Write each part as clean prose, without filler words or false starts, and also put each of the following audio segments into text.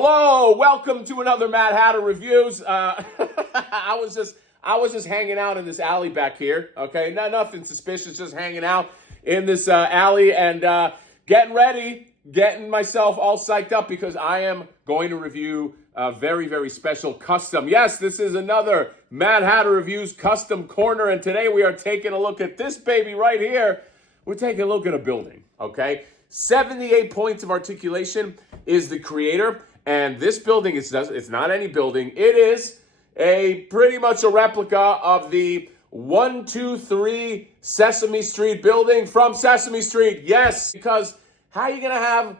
Hello, welcome to another Mad Hatter Reviews. I was just hanging out in this alley back here. Okay, nothing suspicious, just hanging out in this alley and getting ready, getting myself all psyched up because I am going to review a very, very special custom. Yes, this is another Mad Hatter Reviews custom corner, and today we are taking a look at this baby right here. We're taking a look at a building. Okay, 78 points of articulation is the creator. And this building, it's not any building. It is pretty much a replica of the 123 Sesame Street building from Sesame Street. Yes, because how are you gonna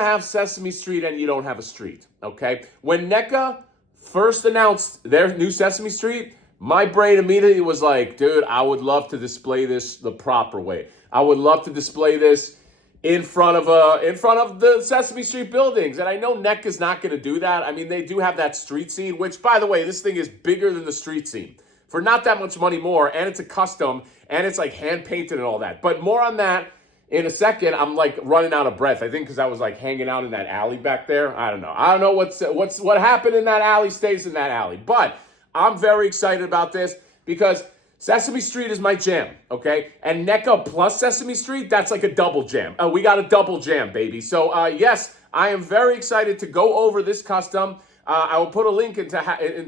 have Sesame Street and you don't have a street? Okay. When NECA first announced their new Sesame Street, my brain immediately was like, dude, I would love to display this the proper way. I would love to display this in front of the Sesame Street buildings. And I know NECA is not going to do that. I mean, they do have that street scene, which, by the way, this thing is bigger than the street scene for not that much money more. And it's a custom, and it's like hand painted and all that. But more on that in a second. I'm like running out of breath. I think because I was like hanging out in that alley back there. I don't know what happened in that alley stays in that alley. But I'm very excited about this because Sesame Street is my jam, okay? And NECA plus Sesame Street, that's like a double jam. We got a double jam, baby. So, yes, I am very excited to go over this custom. I will put a link in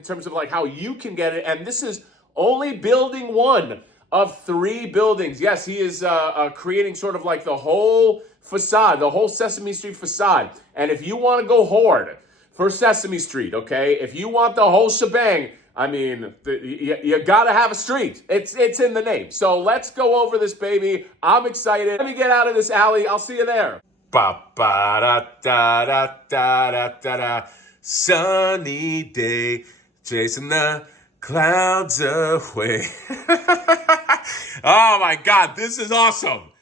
terms of like how you can get it. And this is only building one of 3 buildings. Yes, he is creating sort of like the whole facade, the whole Sesame Street facade. And if you want to go hard for Sesame Street, okay? If you want the whole shebang, I mean, you gotta have a street. It's in the name. So let's go over this baby. I'm excited. Let me get out of this alley. I'll see you there. Ba ba da da da da da da da. Sunny day, chasing the clouds away. Oh my God, this is awesome.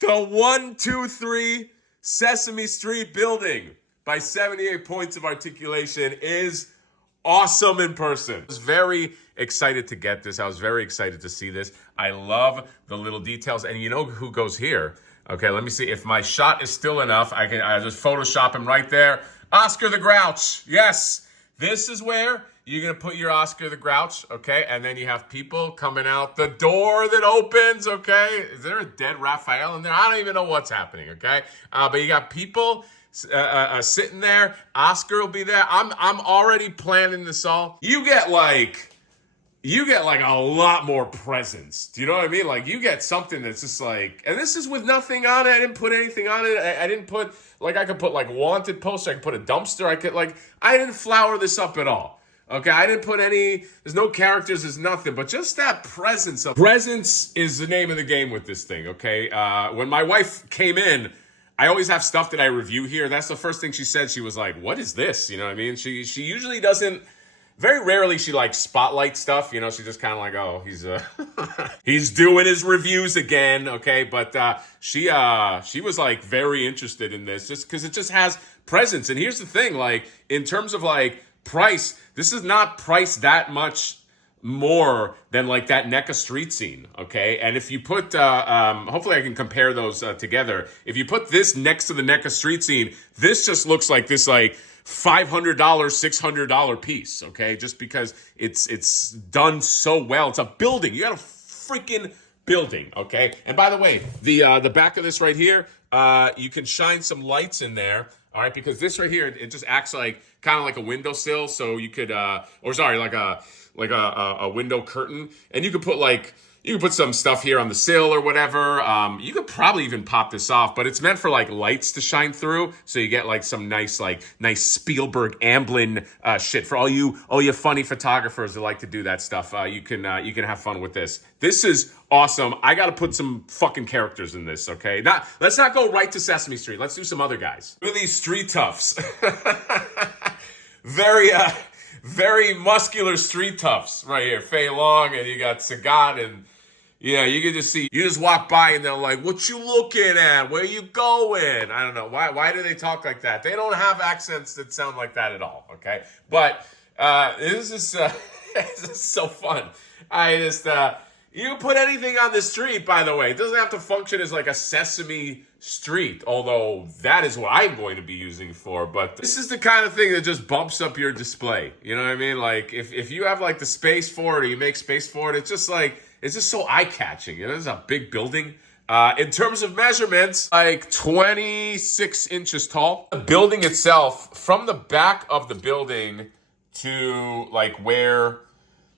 The 123 Sesame Street building by 78 points of articulation is awesome in person. I was very excited to get this. I was very excited to see this. I love the little details. And you know who goes here? Okay, let me see. If my shot is still enough, I just Photoshop him right there. Oscar the Grouch. Yes, this is where you're going to put your Oscar the Grouch, okay? And then you have people coming out the door that opens, okay? Is there a dead Raphael in there? I don't even know what's happening, okay? But you got people sitting there. Oscar will be there. I'm already planning this all. You get like a lot more presence. Do you know what I mean? Like you get something that's just like, and this is with nothing on it. I didn't put anything on it. I didn't put like, I could put like wanted poster. I could put a dumpster. I didn't flower this up at all. Okay, I didn't put there's no characters, there's nothing, but just that presence. Presence is the name of the game with this thing, okay? When my wife came in, I always have stuff that I review here. That's the first thing she said. She was like, what is this? You know what I mean? She usually doesn't, very rarely she like spotlight stuff. You know, she just kind of like, oh, he's doing his reviews again. Okay. But she was like very interested in this just because it just has presence. And here's the thing, like in terms of like price, this is not priced that much more than like that NECA street scene, okay? And if you put, hopefully I can compare those together. If you put this next to the NECA street scene, this just looks like this like $500, $600 piece, okay? Just because it's done so well. It's a building. You got a freaking building, okay? And by the way, the back of this right here, you can shine some lights in there. All right, because this right here, it just acts like kind of like a windowsill. So you could, like a window curtain, and you could put some stuff here on the sill or whatever. You could probably even pop this off, but it's meant for like lights to shine through, so you get like some nice Spielberg Amblin shit for all you funny photographers that like to do that stuff. You can have fun with this. This is awesome. I got to put some fucking characters in this, okay? Let's not go right to Sesame Street. Let's do some other guys. Look at these street toughs. Very muscular street toughs right here. Fei Long, and you got Sagat, and yeah, you can just see, you just walk by and they're like, what you looking at? Where you going? I don't know. Why do they talk like that? They don't have accents that sound like that at all, okay? But this is this is so fun. I just, You can put anything on the street, by the way. It doesn't have to function as like a Sesame Street, although that is what I'm going to be using for. But this is the kind of thing that just bumps up your display. You know what I mean? Like if you have like the space for it, or you make space for it, it's just so eye-catching. You know, it's a big building. In terms of measurements, like 26 inches tall. The building itself, from the back of the building to like where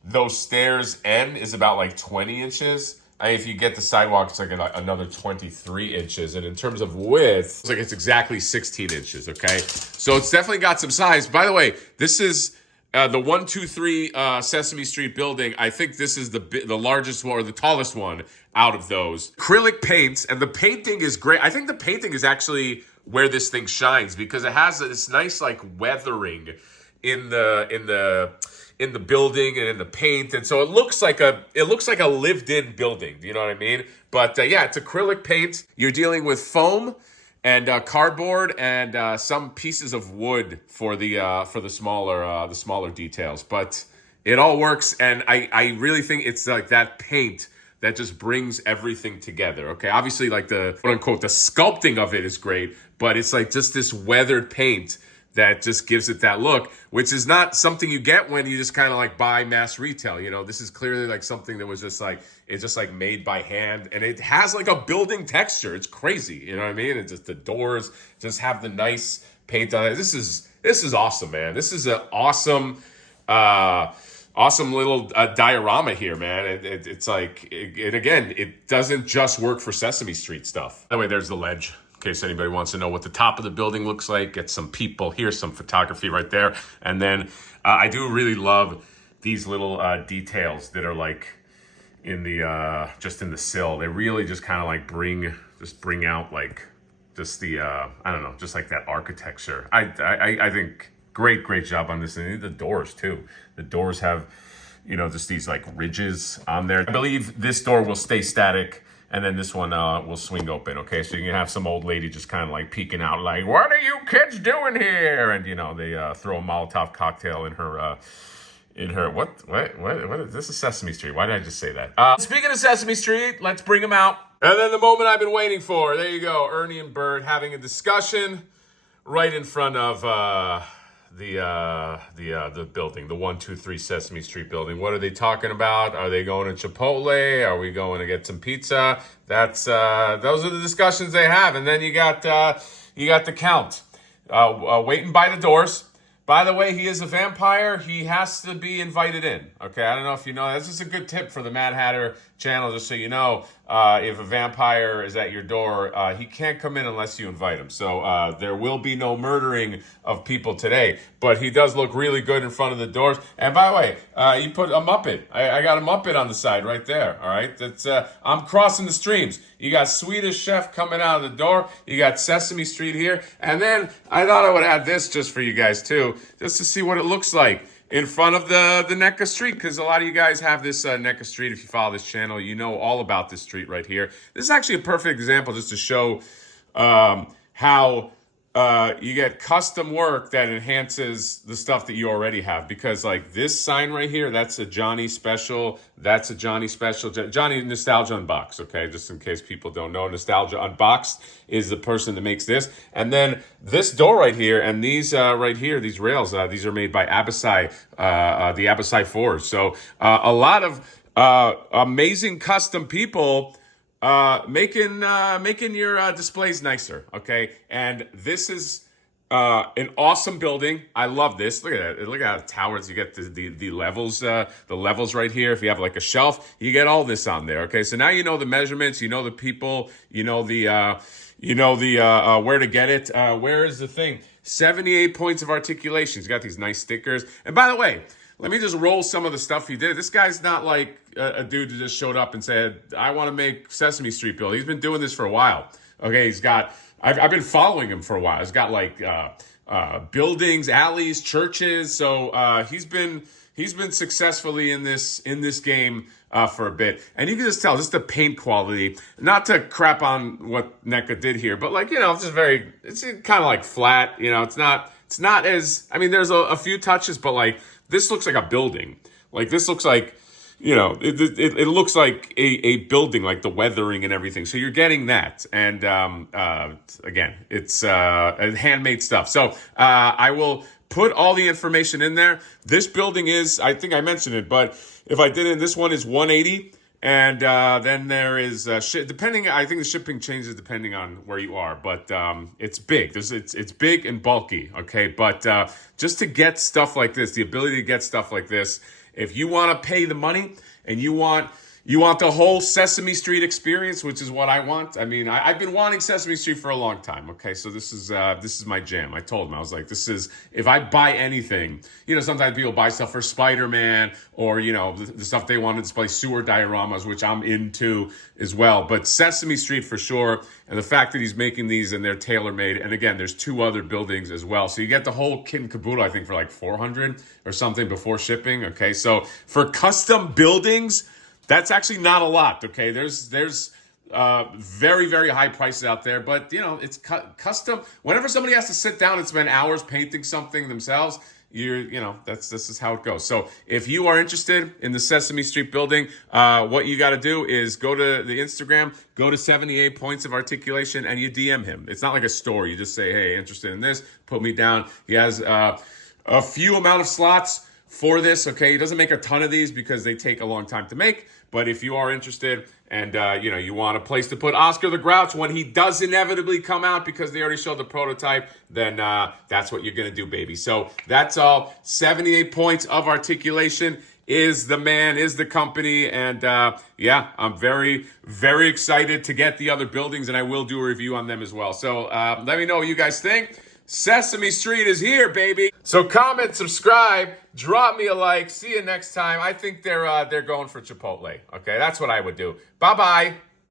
those stairs end, is about like 20 inches. If you get the sidewalk, it's like another 23 inches. And in terms of width, it's exactly 16 inches, okay? So it's definitely got some size. By the way, this is the 123 Sesame Street building. I think this is the largest one, or the tallest one out of those. Acrylic paints, and the painting is great. I think the painting is actually where this thing shines, because it has this nice like weathering in the building and in the paint, and so it looks like a lived-in building. Do you know what I mean? But yeah, it's acrylic paint. You're dealing with foam and cardboard and some pieces of wood for the smaller details. But it all works, and I really think it's like that paint that just brings everything together. Okay, obviously like the quote unquote the sculpting of it is great, but it's like just this weathered paint that just gives it that look, which is not something you get when you just kind of like buy mass retail. You know, this is clearly like something that was just like, it's just like made by hand, and it has like a building texture. It's crazy. You know what I mean? It's just the doors just have the nice paint on it. This is awesome, man. This is an awesome little diorama here, man. It's like, again, it doesn't just work for Sesame Street stuff. By the way, there's the ledge. In case anybody wants to know what the top of the building looks like, get some people here, some photography right there. And then I do really love these little details that are like in the just in the sill. They really just kind of like bring out like just the I don't know, just like that architecture. I think great job on this. And the doors too. The doors have, you know, just these like ridges on there. I believe this door will stay static, and then this one will swing open, okay? So you can have some old lady just kind of like peeking out like, what are you kids doing here? And, you know, they throw a Molotov cocktail in her, what is this? Is Sesame Street. Why did I just say that? Speaking of Sesame Street, let's bring them out. And then the moment I've been waiting for. There you go. Ernie and Bert having a discussion right in front of the building, the 123 Sesame Street building. What are they talking about? Are they going to Chipotle? Are we going to get some pizza? Those are the discussions they have. And then you got the Count waiting by the doors. By the way, he is a vampire. He has to be invited in. Okay, I don't know if you know. That's just a good tip for the Mad Hatter channel, just so you know. If a vampire is at your door, he can't come in unless you invite him. So there will be no murdering of people today. But he does look really good in front of the doors. And by the way, you put a Muppet. I got a Muppet on the side right there. All right, that's I'm crossing the streams. You got Swedish Chef coming out of the door. You got Sesame Street here. And then I thought I would add this just for you guys too, just to see what it looks like in front of the NECA Street, because a lot of you guys have this NECA Street. If you follow this channel, you know all about this street right here. This is actually a perfect example just to show how you get custom work that enhances the stuff that you already have. Because like this sign right here, that's a Johnny Special. That's a Johnny Special. Johnny Nostalgia Unboxed, okay? Just in case people don't know, Nostalgia Unboxed is the person that makes this. And then this door right here, and these right here, these rails, these are made by Abasai, the Abasai 4s. So a lot of amazing custom people making your displays nicer, okay? And this is an awesome building. I love this. Look at that. Look at the towers. You get the levels right here. If you have like a shelf, you get all this on there, okay? So now you know the measurements, you know the people, you know the where to get it. Where is the thing? 78 points of articulation. He's got these nice stickers. And by the way, let me just roll some of the stuff he did. This guy's not like a dude who just showed up and said, I want to make Sesame Street build. He's been doing this for a while. Okay, he's got, I've been following him for a while. He's got like buildings, alleys, churches. So he's been successfully in this game for a bit. And you can just tell just the paint quality, not to crap on what NECA did here, but like, you know, it's just it's kind of like flat, you know, it's not as, I mean, there's a few touches, but like, this looks like a building. Like, this looks like, it looks like a building, like the weathering and everything. So you're getting that. And again, it's handmade stuff. So I will put all the information in there. This building is, I think I mentioned it, but if I didn't, this one is 180. And then there is depending. I think the shipping changes depending on where you are, but it's big. It's big and bulky. Okay, but just to get stuff like this, the ability to get stuff like this, if you want to pay the money and you want the whole Sesame Street experience, which is what I want. I mean, I've been wanting Sesame Street for a long time. Okay, so this is my jam. I told him, I was like, this is, if I buy anything, sometimes people buy stuff for Spider-Man or the stuff they want to display, sewer dioramas, which I'm into as well. But Sesame Street for sure, and the fact that he's making these and they're tailor-made. And again, there's 2 other buildings as well, so you get the whole kit and caboodle. I think for like $400 or something before shipping. Okay, so for custom buildings, that's actually not a lot, okay? There's very, very high prices out there, but, it's custom. Whenever somebody has to sit down and spend hours painting something themselves, this is how it goes. So if you are interested in the Sesame Street building, what you got to do is go to the Instagram, go to 78 Points of Articulation, and you DM him. It's not like a store. You just say, hey, interested in this, put me down. He has a few amount of slots for this, okay? He doesn't make a ton of these because they take a long time to make. But if you are interested and, you want a place to put Oscar the Grouch when he does inevitably come out because they already showed the prototype, then that's what you're going to do, baby. So that's all. 78 Points of Articulation is the man, is the company. And, I'm very, very excited to get the other buildings, and I will do a review on them as well. So let me know what you guys think. Sesame Street is here, baby. So comment, subscribe, drop me a like. See you next time. I think they're going for Chipotle. Okay, that's what I would do. Bye-bye.